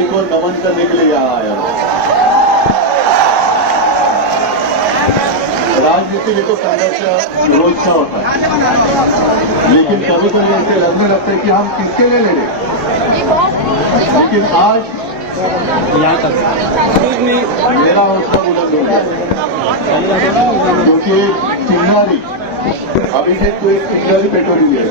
माटी को नमन करने के लिए यहाँ आया हूँ। राजनीति में तो संघर्ष रोजचा होता है, लेकिन कभी कभी ऐसे लगने लगता है कि हम किसके लिए लड़े। लेकिन आज मेरा हौसला बुलंद हो गया, क्योंकि एक चिंगारी अभिषेक को एक चिंगारी पेट्रोलिंग है।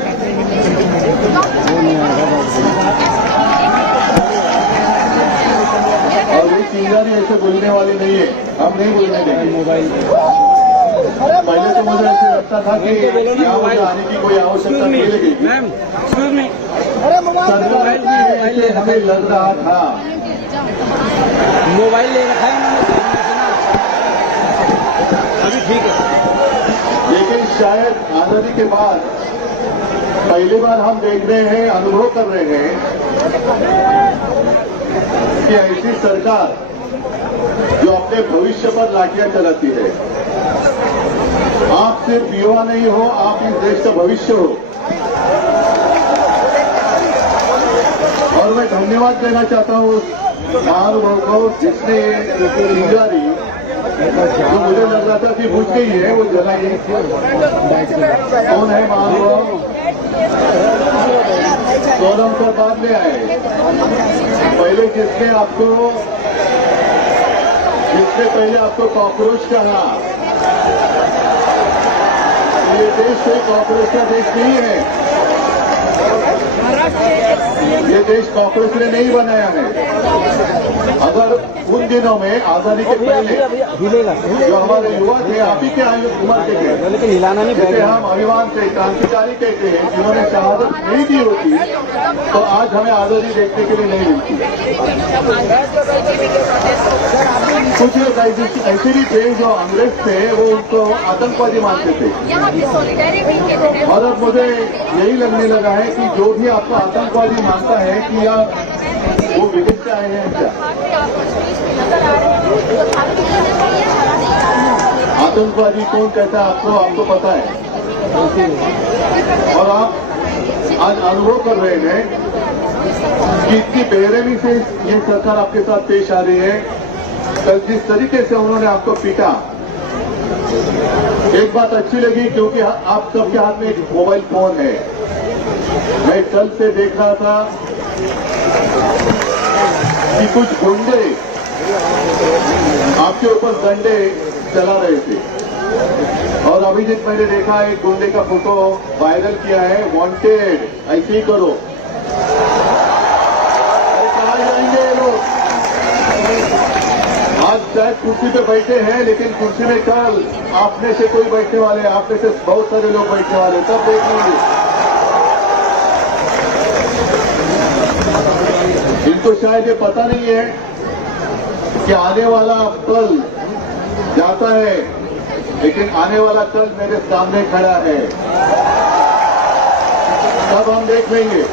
और ये चिंगारी ऐसे बोलने वाली नहीं है, हम नहीं बोलने देंगे। पहले तो मुझे ऐसे लगता था कि यहाँ मुझे आने की कोई आवश्यकता नहीं लगेगी। सरकार ऐसे हमें लग रहा था। मोबाइल ले रखा है अभी, ठीक है। लेकिन शायद आजादी के बाद पहली बार हम देख रहे हैं, अनुभव कर रहे हैं कि ऐसी सरकार जो अपने भविष्य पर लाठियां चलाती है। आप सिर्फ युवा नहीं हो, आप इस देश का भविष्य हो। और मैं धन्यवाद देना चाहता हूं उस महानुभाव को जिसने चिंगारी जो मुझे लग रहा था कि बुझ गई है, वो जलाई। कौन है महानुभाव? गौरव सर बाद में आए। पहले जिसने पहले आपको कॉकरोच कहा। ये देश कोई कॉकरोच का देश नहीं है। ये देश कॉकरोच ने नहीं बनाया है। अगर उन दिनों में आजादी के पहले जो हमारे युवा थे, आप ही के उम्र के थे, जैसे हम अभिमान से क्रांतिकारी कहते हैं, जिन्होंने शहादत नहीं दी होती तो आज हमें आजादी देखने के लिए नहीं मिलती। कुछ लोग ऐसे भी थे जो अंग्रेज थे, वो उनको आतंकवादी मानते थे। और अब मुझे यही लगने लगा है कि जो भी आपको आतंकवादी मानता है कि या वो विदेश से आए हैं क्या? आतंकवादी कौन कहता है आपको पता है। और आप आज अनुभव कर रहे हैं कि इतनी बेरहमी से ये सरकार आपके साथ पेश आ रही है। कल जिस तरीके से उन्होंने आपको पीटा, एक बात अच्छी लगी क्योंकि आप सबके हाथ में एक मोबाइल फोन है। मैं कल से देख रहा था कि कुछ गुंडे आपके ऊपर डंडे चला रहे थे। और अभी जिस मैंने देखा एक गुंडे का फोटो वायरल किया है, वांटेड, ऐसे ही करो। कहाँ जाएंगे ये लोग? आज शायद कुर्सी पे बैठे हैं, लेकिन कुर्सी में कल आप में से कोई बैठने वाले, आप में से बहुत सारे लोग बैठने वाले, तब देख लीजिए। इनको शायद ये पता नहीं है कि आने वाला कल जाता है, लेकिन आने वाला कल मेरे सामने खड़ा है। तब हम देख लेंगे।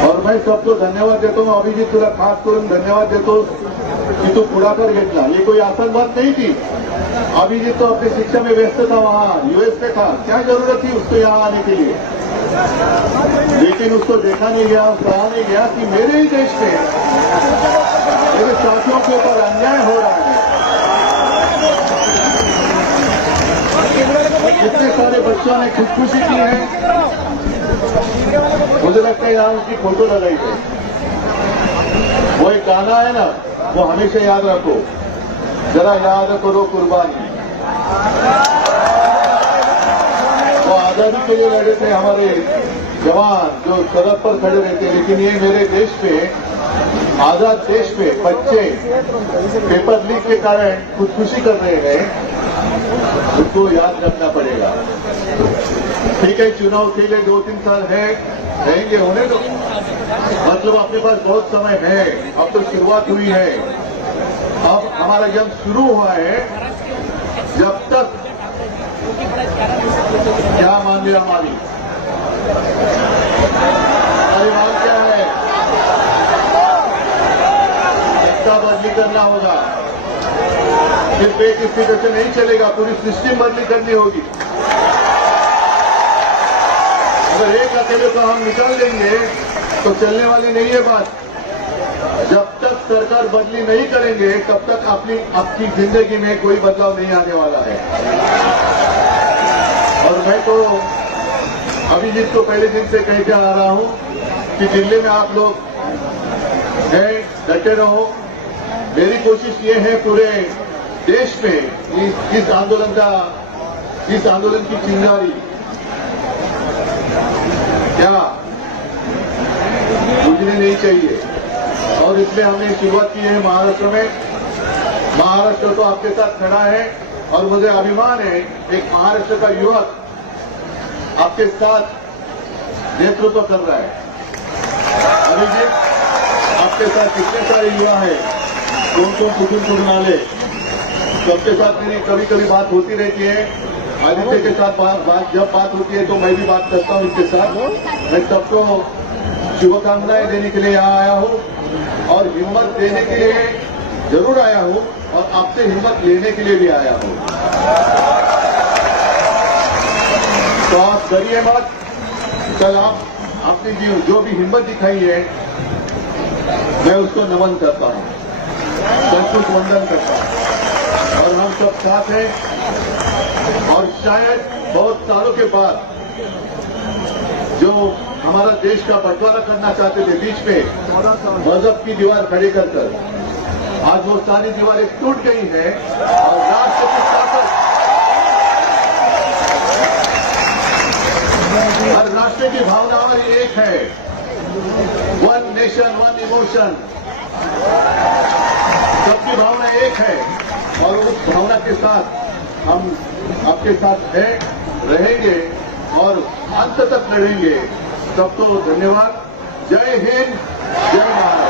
और मैं सबको धन्यवाद देता हूँ। अभिजीत तुला खास करून धन्यवाद देतो कि तू पुढाकार घेतला। ये कोई आसान बात नहीं थी। अभिजीत तो अपनी शिक्षा में व्यस्त था, वहां यूएस में था। क्या जरूरत थी उसको यहाँ आने के लिए? लेकिन उसको देखा नहीं गया, कहा नहीं गया कि मेरे ही देश में मेरे साथियों के ऊपर अन्याय हो रहा है। जितने सारे बच्चों ने खुदकुशी की है, मुझे लगता है यहाँ उसकी फोटो लगाई थी। वो एक गाना है ना, वो हमेशा याद रखो, जरा याद करो कुर्बानी। वो आजादी के लिए लड़े थे हमारे जवान जो सरहद पर खड़े रहते। लेकिन ये मेरे देश में, आजाद देश में बच्चे पेपर लीक के कारण खुदकुशी कर रहे हैं, उसको याद रखना पड़ेगा। ठीक है, चुनाव के लिए 2-3 साल रहेंगे, होने दो। मतलब अपने पास बहुत समय है। अब तो शुरुआत हुई है। अब हमारा जंग शुरू हुआ है। जब तक क्या मांगे हमारी मांग क्या है? सत्ता बदली करना होगा। सिर्फ एक स्पीकर से नहीं चलेगा, पूरी सिस्टम बदली करनी होगी। अगर एक अकेले को हम निकाल देंगे तो चलने वाली नहीं है बात। जब तक सरकार बदली नहीं करेंगे तब तक आपकी जिंदगी में कोई बदलाव नहीं आने वाला है। और मैं तो अभिजीत को पहले दिन से कहते आ रहा हूं कि दिल्ली में आप लोग हैं, डटे रहो। मेरी कोशिश ये है पूरे देश में इस आंदोलन की चिंगारी क्या बुझने नहीं चाहिए। और इसमें हमने शुरुआत की है महाराष्ट्र में। महाराष्ट्र तो आपके साथ खड़ा है और मुझे अभिमान है एक महाराष्ट्र का युवक आपके साथ नेतृत्व कर रहा है। अभिजीत, आपके साथ कितने सारे युवा हैं, कौन कुटुंब आले, सबके साथ मेरी कभी कभी बात होती रहती है। आदित्य के साथ जब बात होती है तो मैं भी बात करता हूं इनके साथ। मैं सबको शुभकामनाएं देने के लिए यहाँ आया हूं और हिम्मत देने के लिए जरूर आया हूं और आपसे हिम्मत लेने के लिए भी आया हूं। तो आप डरिए मत। कल आपने जो भी हिम्मत दिखाई है मैं उसको नमन करता हूं, संतुष्ट वंदन करता हूं। और हम सब साथ हैं और शायद बहुत सालों के बाद जो हमारा देश का बंटवारा करना चाहते थे बीच में मजहब की दीवार खड़ी कर आज वो सारी दीवारें टूट गई हैं और राष्ट्र की ताकत हर राष्ट्र की भावना हमारी एक है। वन नेशन वन इमोशन, सबकी भावना एक है और उस भावना के साथ हम आपके साथ हैं, रहेंगे और अंत तक लड़ेंगे। सबको धन्यवाद। जय हिंद, जय भारत।